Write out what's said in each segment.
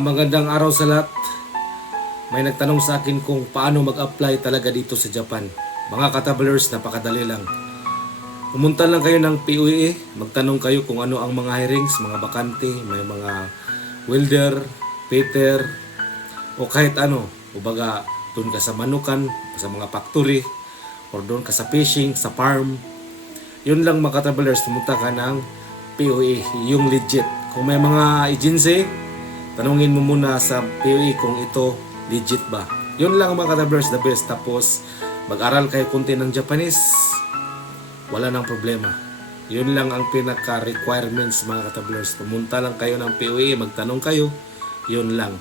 Magandang araw sa lahat. May nagtanong sa akin kung paano mag-apply talaga dito sa Japan. Mga katravelers, napakadali lang. Pumunta lang kayo ng PUE, magtanong kayo kung ano ang mga hirings, mga bakante, may mga welder, fitter, o kahit ano. Ubaga, doon ka sa manukan, sa mga factory, or doon ka sa fishing, sa farm. Yun lang mga katravelers, pumunta ka ng PUE, yung legit. Kung may mga agency, tanungin mo muna sa PUE kung ito legit ba. Yun lang mga katravelers, the best. Tapos mag-aral kayo kunti ng Japanese, wala nang problema. Yun lang ang pinaka-requirements mga katravelers. Pumunta lang kayo ng PUE, magtanong kayo, yun lang.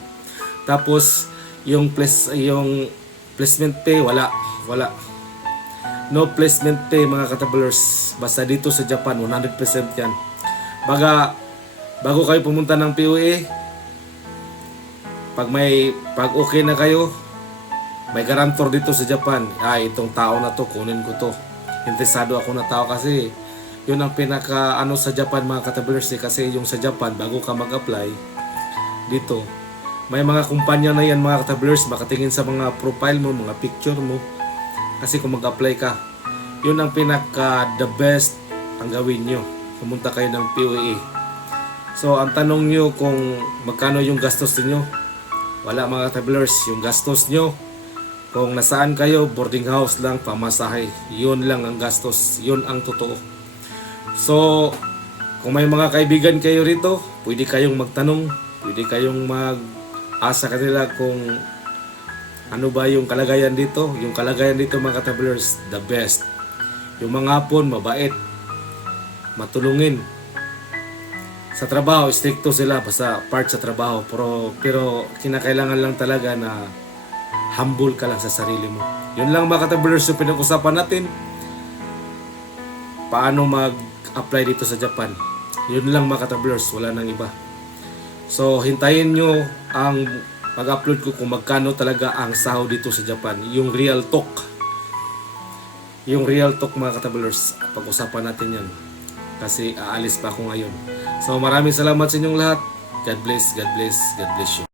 Tapos yung placement pay, wala. No placement pay mga katravelers. Basta dito sa Japan 100% yan. Bago kayo pumunta ng PUE, pag okay na kayo, may guarantor dito sa Japan. Itong tao na to, kunin ko to. Interesado ako na tao kasi yun ang pinaka sa Japan mga katravelers. Kasi yung sa Japan, bago ka mag-apply dito, may mga kumpanya na yan mga katravelers, makatingin sa mga profile mo, mga picture mo. Kasi kung mag-apply ka, yun ang pinaka the best ang gawin nyo. Pumunta kayo ng PUE. So ang tanong nyo kung magkano yung gastos niyo, wala mga travelers. Yung gastos nyo, kung nasaan kayo, boarding house lang, pamasahe, yun lang ang gastos, yun ang totoo. So kung may mga kaibigan kayo rito, pwede kayong magtanong, pwede kayong mag-asa kanila kung ano ba yung kalagayan dito. Yung kalagayan dito mga travelers, the best. Yung mga hapon, mabait, matulungin. Sa trabaho, stricto sila basta part sa trabaho. Pero kinakailangan lang talaga na humble ka lang sa sarili mo. Yun lang mga katravelers yung pinag-usapan natin. Paano mag-apply dito sa Japan. Yun lang mga katravelers, wala nang iba. So hintayin nyo ang mag-upload ko kung magkano talaga ang sahod dito sa Japan. Yung real talk. Yung real talk mga katravelers, pag-usapan natin yan. Kasi aalis pa ako ngayon. So maraming salamat sa inyong lahat. God bless, God bless, God bless you.